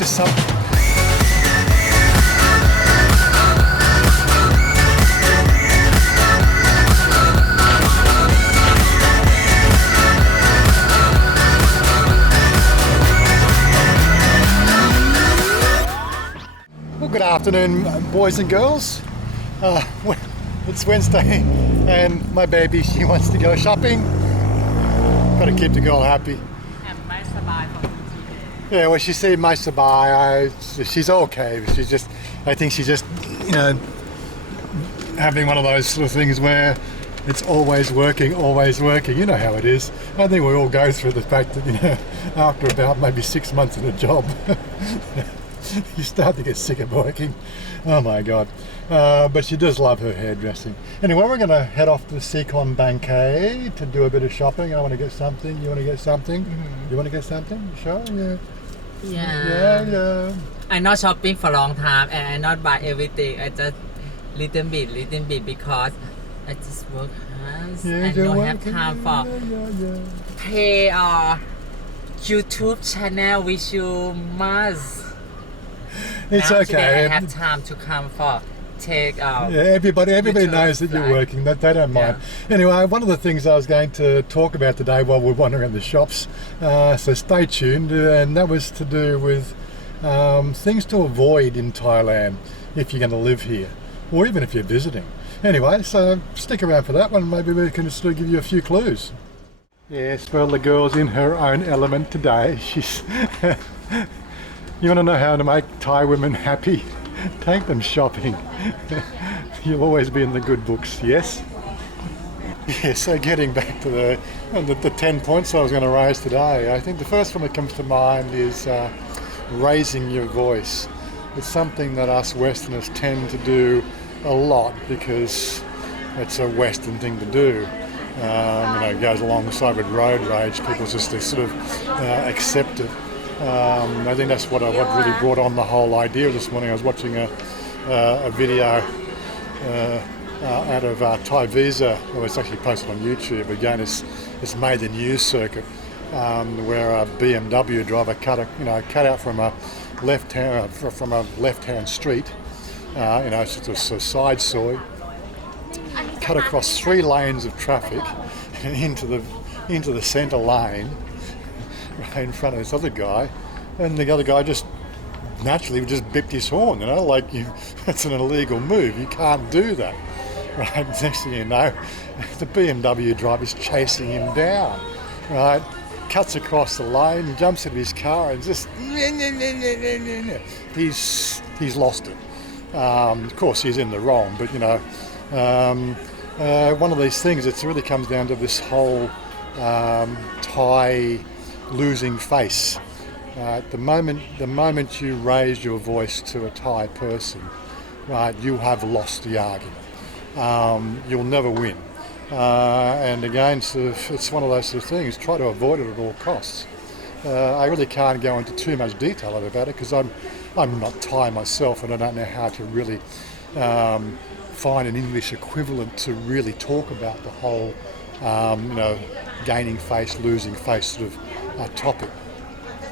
just something. Well, good afternoon, boys and girls. It's Wednesday and my baby, she wants to go shopping. Got to keep the girl happy. Yeah, well, she said my sabai. She's okay. I think she's just, having one of those sort of things where it's always working. You know how it is. I think we all go through the fact that, after about maybe 6 months in a job, you start to get sick of working. Oh my God. But she does love her hairdressing. Anyway, we're going to head off to the Seacon Banquet to do a bit of shopping. I want to get something. You want to get something? Mm-hmm. You want to get something? Sure? Yeah. Yeah. I'm not shopping for a long time and I not buy everything. I just little bit because I just work hard and don't have time for pay YouTube channel which you must. It's now okay. Today I have time to come for take everybody YouTube knows that you're working. That they don't mind. Anyway, one of the things I was going to talk about today while we're wandering around the shops, so stay tuned, and that was to do with things to avoid in Thailand if you're going to live here, or even if you're visiting. Anyway, so stick around for that one. Maybe we can just give you a few clues. Yes, well, the girl's in her own element today. She's you want to know how to make Thai women happy? Take them shopping. You'll always be in the good books, yes? Yeah, so getting back to the 10 points I was going to raise today, I think the first one that comes to mind is raising your voice. It's something that us Westerners tend to do a lot because it's a Western thing to do. It goes alongside with road rage. People just sort of accept it. I think that's what really brought on the whole idea this morning. I was watching a video out of Thai Visa. Well, it's actually posted on YouTube. Again, it's made the news circuit where a BMW driver cut out from a left-hand street. It's just a side soy. Cut across 3 lanes of traffic into the centre lane. Right in front of this other guy, and the other guy just naturally just bipped his horn, that's an illegal move. You can't do that, right? Next thing you know, the BMW driver is chasing him down, right? Cuts across the lane, jumps into his car, and just he's lost it. Of course, he's in the wrong, but one of these things. It really comes down to this whole Thai losing face. The moment you raise your voice to a Thai person, right, you have lost the argument. You'll never win. And again, it's one of those sort of things. Try to avoid it at all costs. I really can't go into too much detail about it because I'm not Thai myself, and I don't know how to really find an English equivalent to really talk about the whole, gaining face, losing face sort of topic,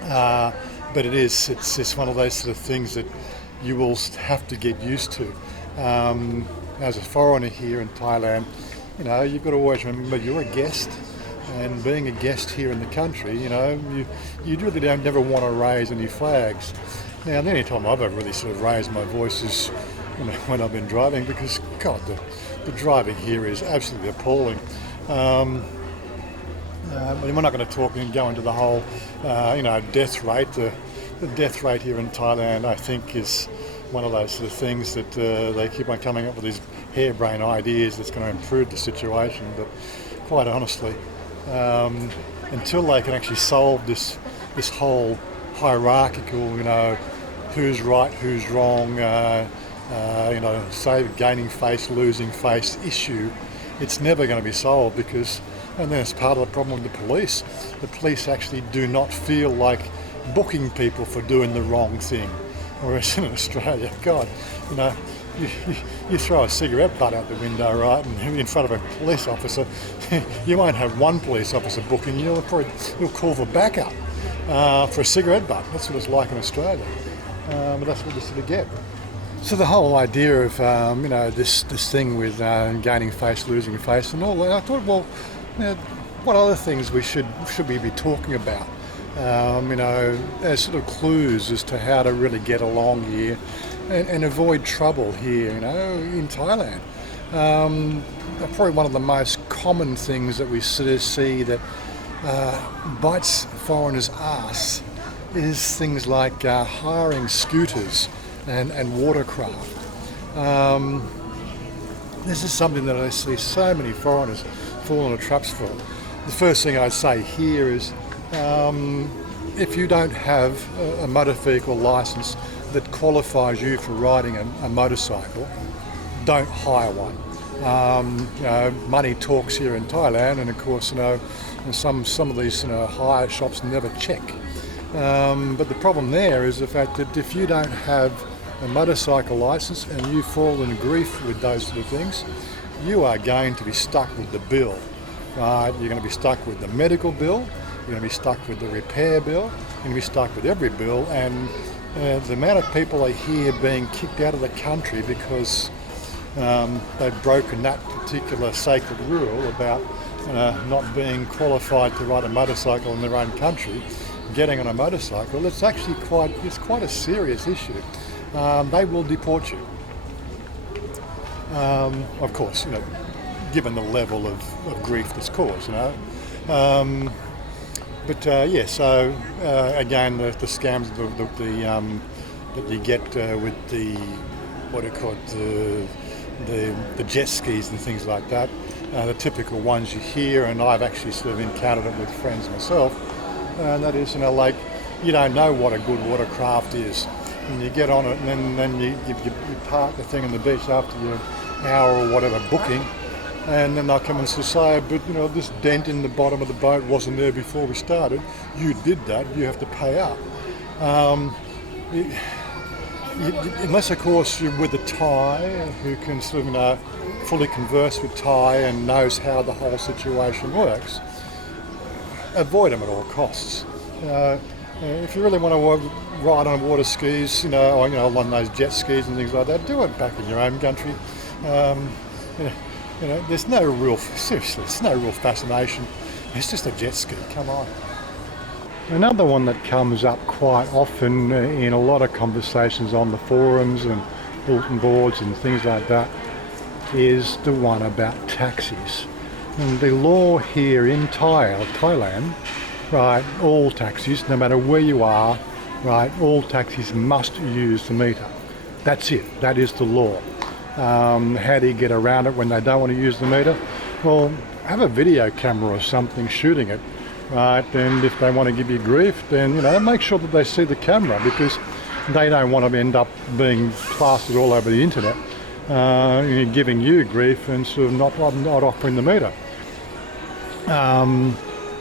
but it's one of those sort of things that you will have to get used to. As a foreigner here in Thailand, you've got to always remember you're a guest, and being a guest here in the country, you really never want to raise any flags. Now, the only time I've ever really sort of raised my voice is when I've been driving, because God, the driving here is absolutely appalling. We're not going to talk and go into the whole, death rate. The death rate here in Thailand, I think, is one of those sort of things that they keep on coming up with these harebrained ideas that's going to improve the situation. But quite honestly, until they can actually solve this whole hierarchical, who's right, who's wrong, say gaining face, losing face issue, it's never going to be solved because. And then it's part of the problem with the police. The police actually do not feel like booking people for doing the wrong thing. Whereas in Australia, God, you throw a cigarette butt out the window, right, and in front of a police officer, you won't have one police officer booking you. You'll call for backup. for a cigarette butt. That's what it's like in Australia. But that's what you sort of get. So the whole idea of this thing with gaining face, losing face, and all that, I thought, well, what other things should we be talking about? As sort of clues as to how to really get along here and avoid trouble here, in Thailand. Probably one of the most common things that we sort of see that bites foreigners' arse is things like hiring scooters and watercraft. This is something that I see so many foreigners fall into traps for. The first thing I'd say here is if you don't have a motor vehicle licence that qualifies you for riding a motorcycle, don't hire one. Money talks here in Thailand, and of course, some of these hire shops never check. But the problem there is the fact that if you don't have a motorcycle licence and you fall in grief with those sort of things, you are going to be stuck with the bill. Right? You're going to be stuck with the medical bill, you're going to be stuck with the repair bill, you're going to be stuck with every bill, and the amount of people I hear being kicked out of the country because they've broken that particular sacred rule about not being qualified to ride a motorcycle in their own country, getting on a motorcycle, it's actually quite a serious issue. They will deport you. Of course, given the level of grief that's caused, So again, the scams that you get with the what are called the jet skis and things like that, the typical ones you hear, and I've actually sort of encountered it with friends myself. And that is, like, you don't know what a good watercraft is, and you get on it, and then you park the thing on the beach after your hour or whatever booking, and then they'll come and say, but this dent in the bottom of the boat wasn't there before we started. You did that. You have to pay up. Unless, of course, you're with a Thai who can sort of fully converse with Thai and knows how the whole situation works, avoid them at all costs. If you really want to ride on water skis, or on those jet skis and things like that, do it back in your own country. There's no real fascination. It's just a jet ski. Come on. Another one that comes up quite often in a lot of conversations on the forums and bulletin boards and things like that is the one about taxis. And the law here in Thailand, right, all taxis, no matter where you are, right, all taxis must use the meter. That's it. That is the law. How do you get around it when they don't want to use the meter? Well, have a video camera or something shooting it. Right, and if they want to give you grief, then make sure that they see the camera, because they don't want to end up being plastered all over the internet, giving you grief and sort of not offering the meter.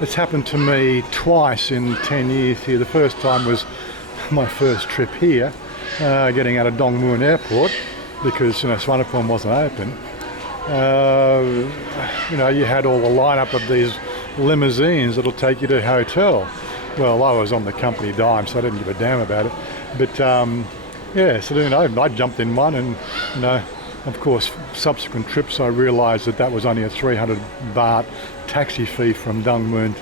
It's happened to me twice in 10 years here. The first time was my first trip here, getting out of Dong Mueang Airport, because Swanepoel wasn't open. You had all the lineup of these limousines that'll take you to a hotel. Well, I was on the company dime, so I didn't give a damn about it. But so I jumped in one, and of course, subsequent trips I realised that was only a 300 baht taxi fee from Dong Mueang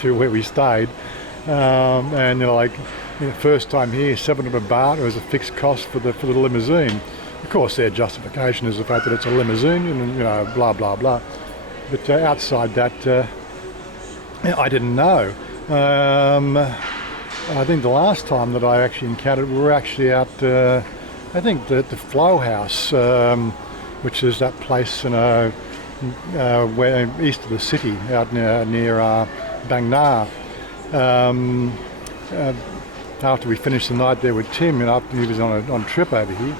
to where we stayed. First time here, 700 baht. It was a fixed cost for the limousine. Of course, their justification is the fact that it's a limousine, and blah blah blah. But outside that, I didn't know. I think the last time that I actually encountered, we were actually out, I think the Flow House, which is that place where east of the city, out near Bang Na. After we finished the night there with Tim, after he was on a trip over here,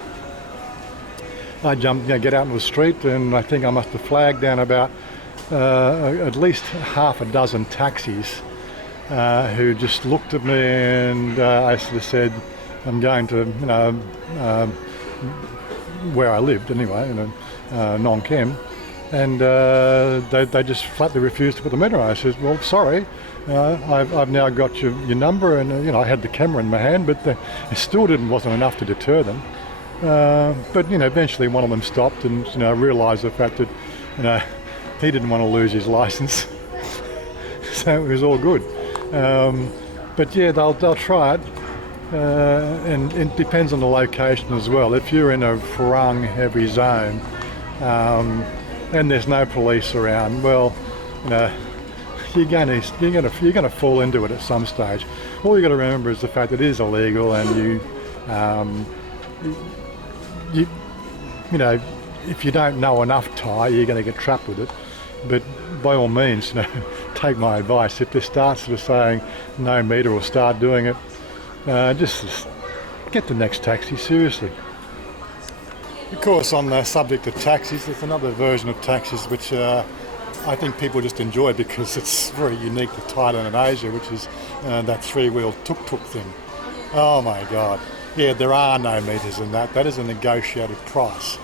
I jumped, get out into the street, and I think I must have flagged down about at least half a dozen taxis who just looked at me, and I sort of said, I'm going to, where I lived anyway, Nong Kem, and they just flatly refused to put the meter on. I said, well, sorry, I've now got your number, and I had the camera in my hand, but it still wasn't enough to deter them. But eventually one of them stopped and realised the fact that he didn't want to lose his license, so it was all good. But yeah, they'll try it, and it depends on the location as well. If you're in a farang heavy zone and there's no police around, well, you're going to fall into it at some stage. All you got to remember is the fact that it is illegal, and if you don't know enough Thai, you're going to get trapped with it. But by all means, take my advice. If they start sort of saying no meter or start doing it, just get the next taxi, seriously. Of course, on the subject of taxis, there's another version of taxis which I think people just enjoy because it's very unique to Thailand and Asia, which is that three-wheel tuk-tuk thing. Oh my God. Yeah, there are no meters in that. That is a negotiated price.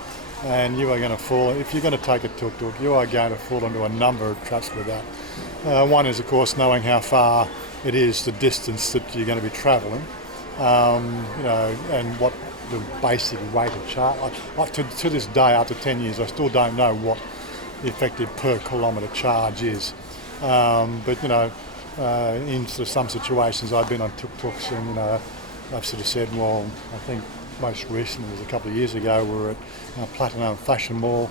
And you are going to fall, if you're going to take a tuk-tuk, you are going to fall into a number of traps with that. One is, of course, knowing how far it is, the distance that you're going to be travelling, and what the basic rate of charge. Like to this day, after 10 years, I still don't know what the effective per kilometre charge is. But in sort of some situations, I've been on tuk-tuks, and I've sort of said, well, I think most recently was a couple of years ago, we were at Platinum Fashion Mall,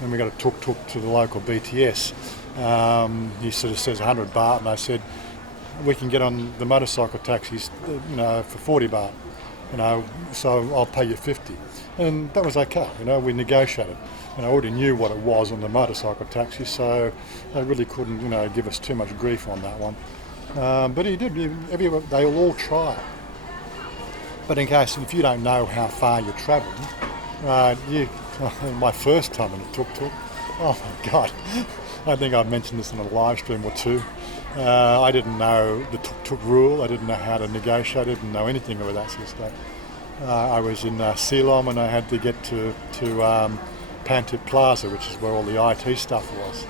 and we got a tuk-tuk to the local BTS. He sort of says 100 baht, and I said, we can get on the motorcycle taxis, for 40 baht, so I'll pay you 50. And that was okay, we negotiated. And I already knew what it was on the motorcycle taxi, so they really couldn't, give us too much grief on that one. But he did, they will all try it. But in case, if you don't know how far you're travelling, my first time in a tuk-tuk, oh my God, I think I've mentioned this in a live stream or two. I didn't know the tuk-tuk rule, I didn't know how to negotiate, I didn't know anything about that sort of stuff. I was in Silom, and I had to get to Pantip Plaza, which is where all the IT stuff was.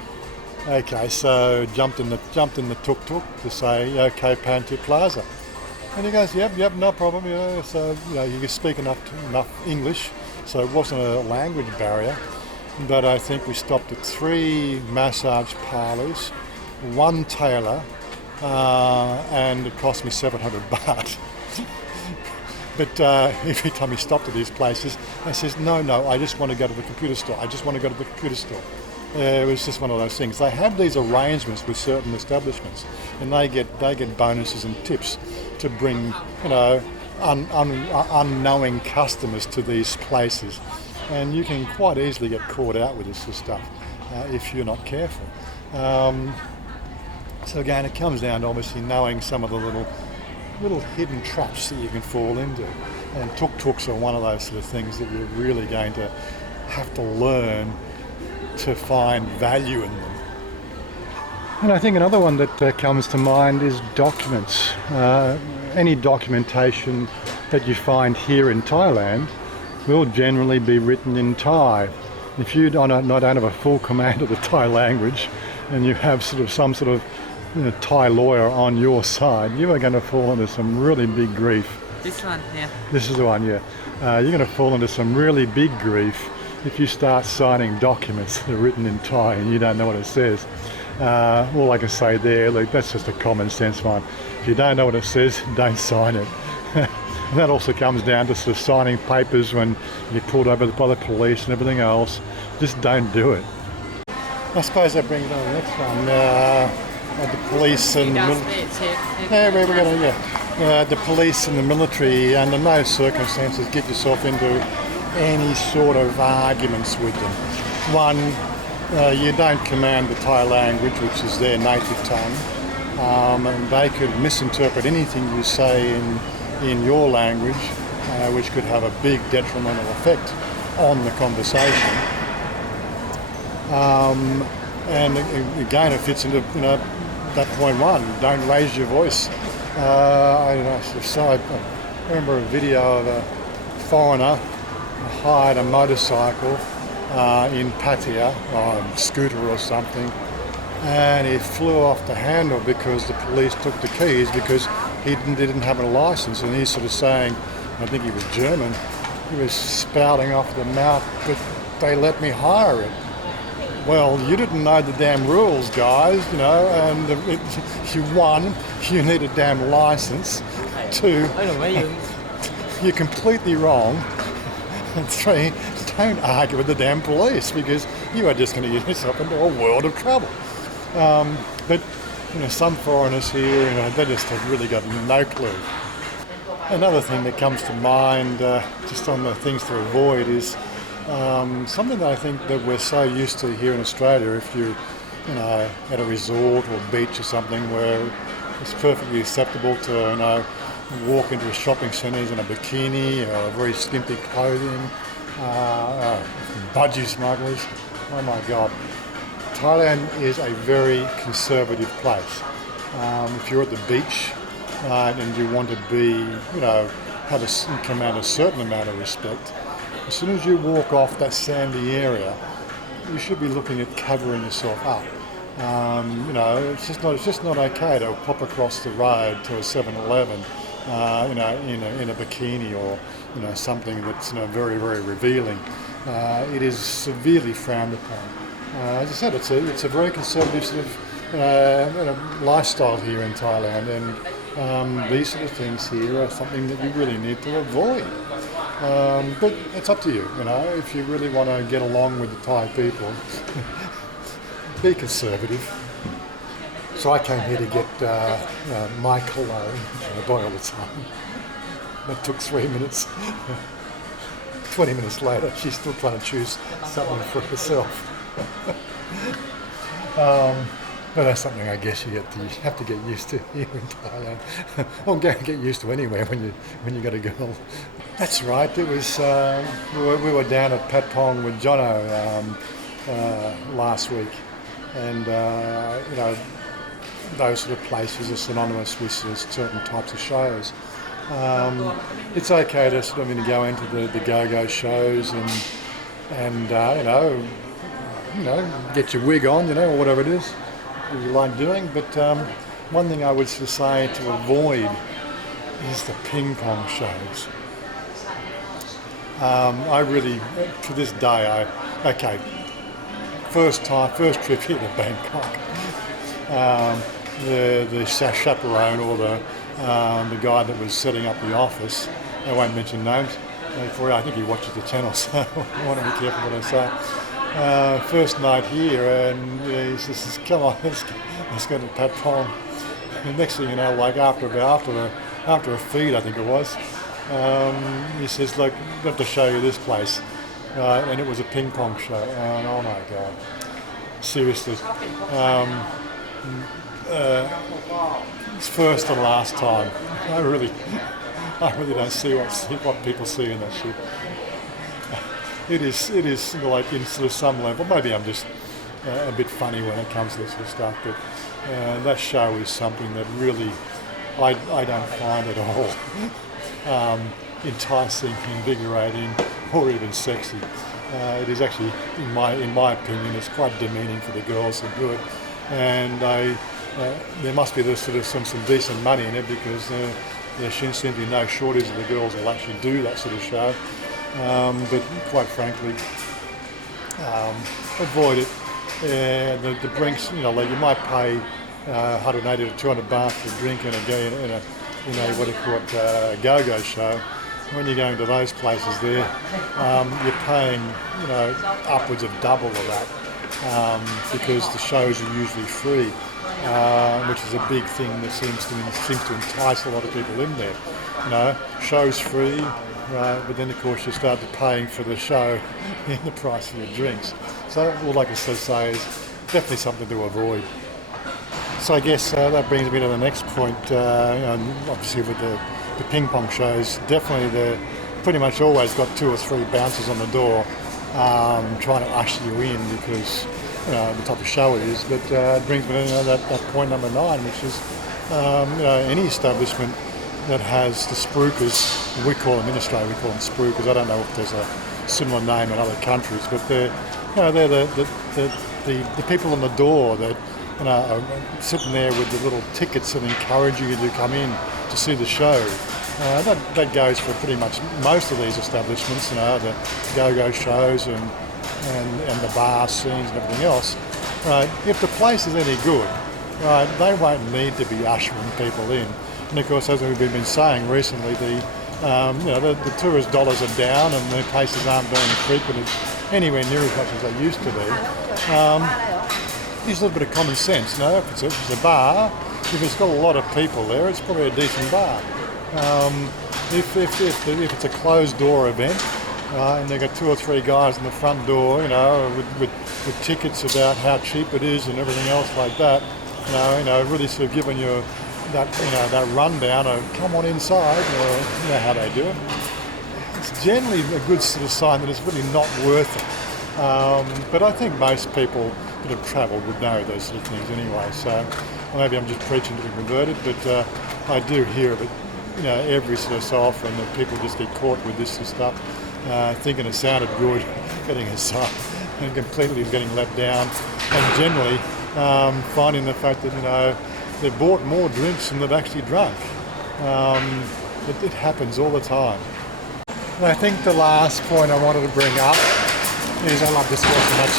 Okay, so jumped in the tuk-tuk to say, okay, Pantip Plaza. And he goes, yep, no problem. So you could speak enough English, so it wasn't a language barrier. But I think we stopped at 3 massage parlours, 1 tailor, and it cost me 700 baht. But every time he stopped at these places, I says, no, I just want to go to the computer store. It was just one of those things. They have these arrangements with certain establishments, and they get bonuses and tips to bring unknowing customers to these places, and you can quite easily get caught out with this sort of stuff if you're not careful. So again, it comes down to obviously knowing some of the little hidden traps that you can fall into, and tuk-tuks are one of those sort of things that you're really going to have to learn to find value in them. And I think another one that comes to mind is documents. Any documentation that you find here in Thailand will generally be written in Thai. If you don't have a full command of the Thai language, and you have some sort of Thai lawyer on your side, you are going to fall into some really big grief. This one, yeah. This is the one, yeah. You're going to fall into some really big grief if you start signing documents that are written in Thai and you don't know what it says. All I can say there, that's just a common sense one. If you don't know what it says, don't sign it. And that also comes down to sort of signing papers when you're pulled over by the police and everything else. Just don't do it. I suppose that brings on the next one. The police and the police and the military, under no circumstances get yourself into any sort of arguments with them. One, you don't command the Thai language, which is their native tongue, and they could misinterpret anything you say in your language, which could have a big detrimental effect on the conversation. And again, it fits into that point one. Don't raise your voice. I remember a video of a foreigner hired a motorcycle in Pattaya, or a scooter or something, and he flew off the handle because the police took the keys because he didn't have a license, and he's sort of saying, I think he was German, he was spouting off the mouth, but they let me hire it. Well, you didn't know the damn rules, guys, you know, and one, you need a damn license. Two, you're completely wrong. And three, don't argue with the damn police because you are just going to get yourself into a world of trouble. But you know, some foreigners here, you know, they just have really got no clue. Another thing that comes to mind, just on the things to avoid, is something that I think that we're so used to here in Australia. If you're, you know, at a resort or beach or something where it's perfectly acceptable to, you know, walk into a shopping centre in a bikini or very skimpy clothing, budgie smugglers. Oh my God. Thailand is a very conservative place. If you're at the beach and you want to be, you know, command a certain amount of respect, as soon as you walk off that sandy area, you should be looking at covering yourself up. You know, it's just not okay to pop across the road to a 7-Eleven, you know, in a bikini or, you know, something that's, you know, very, very revealing. It is severely frowned upon. As I said, it's a very conservative sort of lifestyle here in Thailand, and these sort of things here are something that you really need to avoid. But it's up to you, you know, if you really want to get along with the Thai people, be conservative. So I came here to get my cologne, I buy all the time. That took 3 minutes. 20 minutes later, she's still trying to choose something for herself. But that's something I guess you have to get used to here in Thailand. Or get used to anywhere when you got a girl. That's right. It was we were down at Patpong with Jono last week, and you know, those sort of places are synonymous with certain types of shows. It's okay to sort of go into the go-go shows and you know, get your wig on, you know, or whatever it is that you like doing. But one thing I would say to avoid is the ping pong shows. I really, to this day, first trip here to Bangkok, the chaperone or the guy that was setting up the office, I won't mention names, I think he watches the channel, so I want to be careful what I say. First night here, and he says, "Come on, let's go to Patpong." And next thing you know, like after a feed, I think it was, he says, "Look, I have to show you this place," and it was a ping pong show. And oh my God, seriously, it's first and last time. I really don't see what people see in that shit. It is like in sort of some level. Maybe I'm just a bit funny when it comes to this sort of stuff, but that show is something that really I don't find at all enticing, invigorating, or even sexy. It is actually, in my opinion, it's quite demeaning for the girls who do it, and there must be some decent money in it because there should simply be no shortage of the girls who will actually do that sort of show. But quite frankly, avoid it. The drinks, you know, like you might pay 180 to 200 baht for a drink in a what do you call it, a go-go show. When you're going to those places there, you're paying, you know, upwards of double of that because the shows are usually free, which is a big thing that seems to entice a lot of people in there. You know, show's free. Right, but then of course you start paying for the show in the price of your drinks. So all I can say is definitely something to avoid. So I guess that brings me to the next point. Obviously with the ping pong shows, definitely they're pretty much always got 2 or 3 bouncers on the door trying to usher you in because you know the type of show it is. But it brings me to that point number 9, which is any establishment that has the spruikers. We call them in Australia, we call them spruikers. I don't know if there's a similar name in other countries, but they're the people on the door that sitting there with the little tickets and encouraging you to come in to see the show. That goes for pretty much most of these establishments, the go-go shows and the bar scenes and everything else. Right? If the place is any good, right, they won't need to be ushering people in. And of course, as we've been saying recently, the tourist dollars are down and the places aren't being frequented anywhere near as much as they used to be. Use a little bit of common sense. If it's a bar, if it's got a lot of people there, it's probably a decent bar. If it's a closed door event, and they've got 2 or 3 guys in the front door, with tickets about how cheap it is and everything else like that, really sort of giving you that rundown of come on inside, you know how they do it. It's generally a good sort of sign that it's really not worth it. But I think most people that have travelled would know those sort of things anyway. So maybe I'm just preaching to the converted, but I do hear of it, every sort of so often that people just get caught with this sort of stuff, thinking it sounded good, getting aside, and completely getting let down, and generally finding the fact that they've bought more drinks than they've actually drunk. It happens all the time. And I think the last point I wanted to bring up is I love this one so much.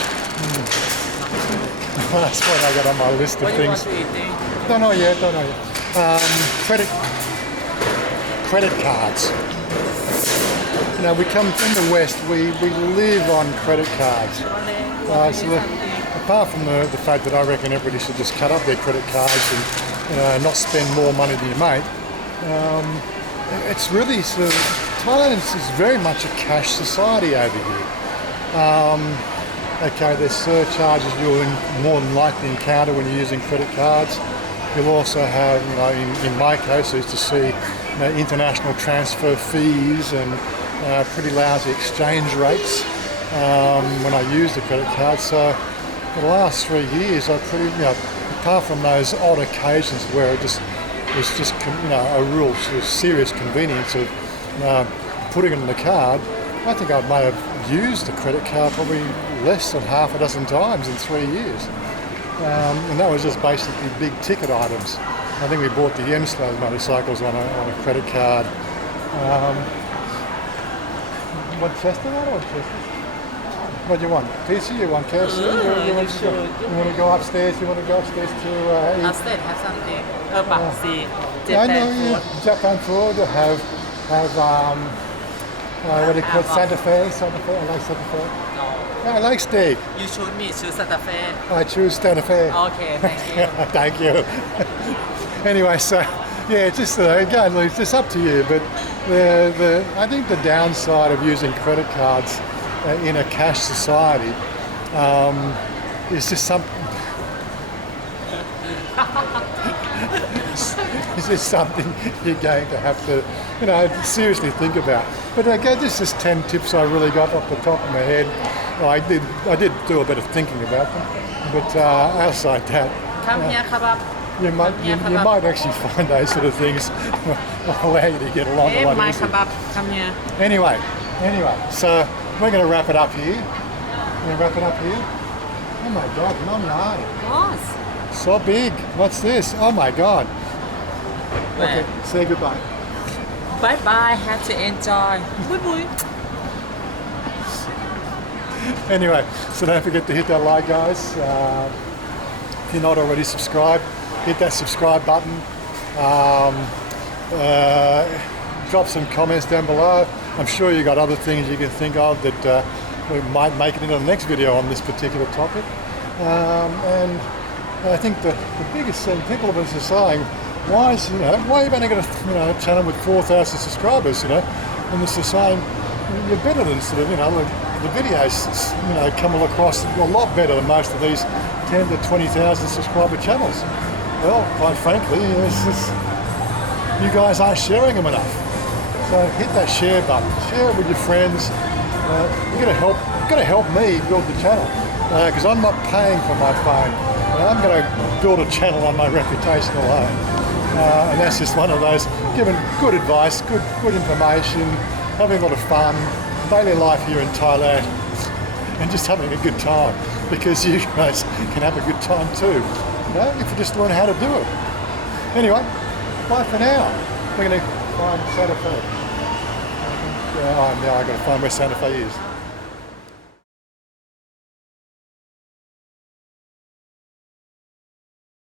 The last point I got on my list of What things. do you want to eat? Don't know yet. Credit cards. We come from the West, we live on credit cards. Apart from the fact that I reckon everybody should just cut up their credit cards and not spend more money than you make, it's really sort of, Thailand is very much a cash society over here. Okay, there's surcharges you'll more than likely encounter when you're using credit cards. You'll also have, in my case, I used to see international transfer fees and pretty lousy exchange rates when I used a credit card. So for the last 3 years, I pretty, apart from those odd occasions where it was just a real sort of serious convenience of putting it on the card, I think I may have used the credit card probably less than half a dozen times in 3 years. And that was just basically big ticket items. I think we bought the Yemslow motorcycles on a credit card. What chestnut or chestnut? What do you want? Pizza? You want KFC? You want to go upstairs? You want to go upstairs to eat? Upstairs, have something. Yeah, I know. Japan food. Have what do you call it? Santa Fe. I like Santa Fe. No. I like steak. You choose me, choose Santa Fe. I choose Santa Fe. Okay, thank you. Thank you. Anyway, so yeah, just again, it's just up to you. But I think the downside of using credit cards in a cash society is just something. It's just something you're going to have to, seriously think about. But again, this is 10 tips I really got off the top of my head. I did do a bit of thinking about them, but outside that, Come here, kebab. you might actually find those sort of things allow you to get along a Hey, lot my easier. kebab, come here. Anyway, so we're going to wrap it up here. Oh my God, Mum Yard. Boss. So big. What's this? Oh my God. Okay, Well, say goodbye. bye-bye, have to enjoy. Bye-bye. Anyway, so don't forget to hit that like, guys. If you're not already subscribed, hit that subscribe button. Drop some comments down below. I'm sure you got other things you can think of that we might make it into the next video on this particular topic. And I think the biggest thing people have been saying, why are you only got a channel with 4,000 subscribers? And this is saying you're better than sort of the videos come across a lot better than most of these 10 to 20,000 subscriber channels. Well, quite frankly, it's just, you guys aren't sharing them enough. So hit that share button, share it with your friends. You're going to help me build the channel because I'm not paying for my phone. I'm going to build a channel on my reputation alone. And that's just one of those, giving good advice, good information, having a lot of fun, daily life here in Thailand, and just having a good time, because you guys can have a good time too. You know, if you just learn how to do it. Anyway, bye for now. We're going to find Santa Fe. Now I've got to find where Santa Fe is.